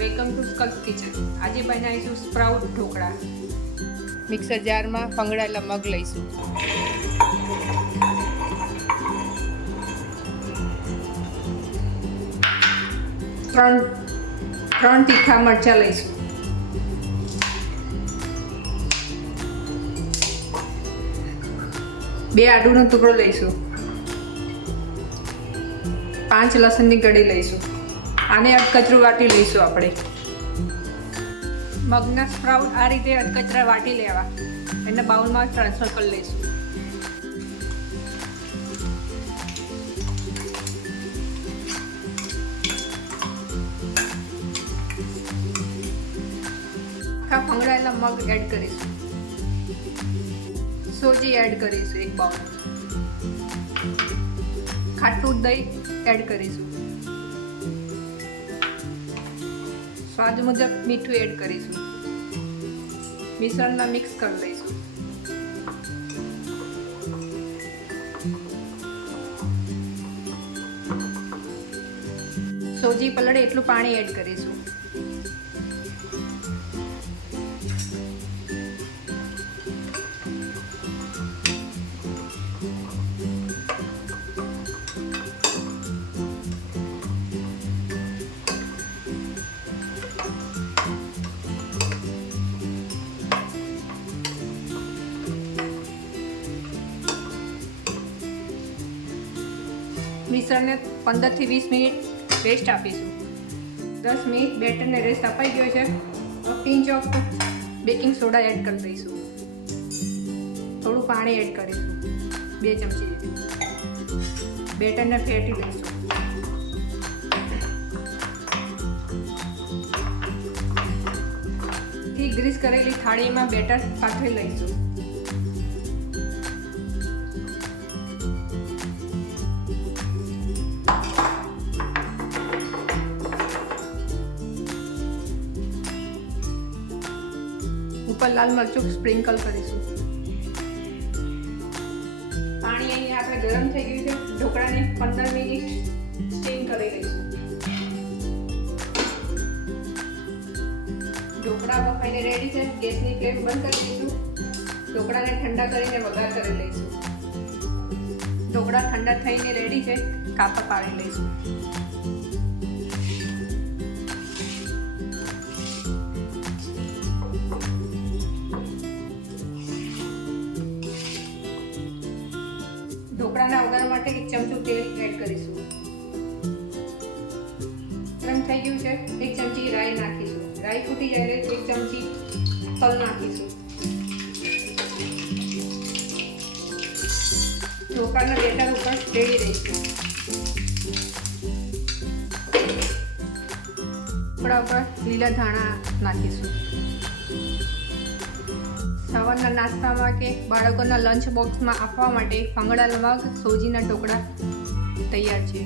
Welcome to SCALP kitchen. આજે બનાવીશું સ્પ્રાઉટ ઢોકળા. મિક્સર જારમાં ફંગડાયેલા મગ લઈશું. ત્રણ તીખા મરચાં લઈશું. બે આદુનો ટુકડો લઈશું. 5 લસણની કળી લઈશું. આને અધકચરું વાટી લઈશું. આપણે મગના સ્પ્રાઉટ આ રીતે અધકચરા વાટી લેવા, એને બાઉલમાં ટ્રાન્સફર કરી લઈશું. આખા ફંગડાયેલા મગ એડ કરીશું. સોજી એડ કરીશું 1 બાઉલ. ખાટું દહીં એડ કરીશું. સ્વાદ મુજબ મીઠું એડ કરીશું. મિશ્રણમાં મિક્સ કરી લઈશું. સોજી પલળે એટલું પાણી એડ કરીશું. મિશ્રણને 15 થી 20 મિનિટ રેસ્ટ આપીશું. 10 મિનિટ બેટરને રેસ્ટ અપાઈ ગયો છે. Pinch of baking soda add કરી દઈશું. થોડું પાણી એડ કરીશું, 2 ચમચી. બેટરને ફેટી લઈશું. ગ્રીસ કરેલી થાળીમાં બેટર પાથરી લઈશું. ઉપર લાલ મરચું સ્પ્રિંકલ કરીશું. પાણી અહીં આપણે ગરમ થઈ ગયું છે. ઢોકળાને 15 મિનિટ સ્ટીમ કરી લઈશું. ઢોકળા બફાઈને રેડી છે. ગેસની ફ્લેમ બંધ કરી દઈશું. ઢોકળાને ઠંડા કરીને વઘાર કરી લઈશું. ઢોકળા ઠંડા થઈને રેડી છે. કાપા પાડી લઈશું. ઢોકળાના વઘાર માટે 1 ચમચું તેલ એડ કરીશું. ગરમ થઈ ગયું છે. 1 ચમચી રાઈ નાખીશું. રાઈ ફૂટી જાય 1 ચમચી તલ નાખીશું. ઢોકળાના બેટર ઉપર રેડી દઈશું. ઢોકળા ઉપર લીલા ધાણા નાખીશું. સવારના નાસ્તામાં કે બાળકોના લંચ બોક્સમાં આપવા માટે ફંગડાયેલા મગ સોજીના ઢોકળા તૈયાર છે.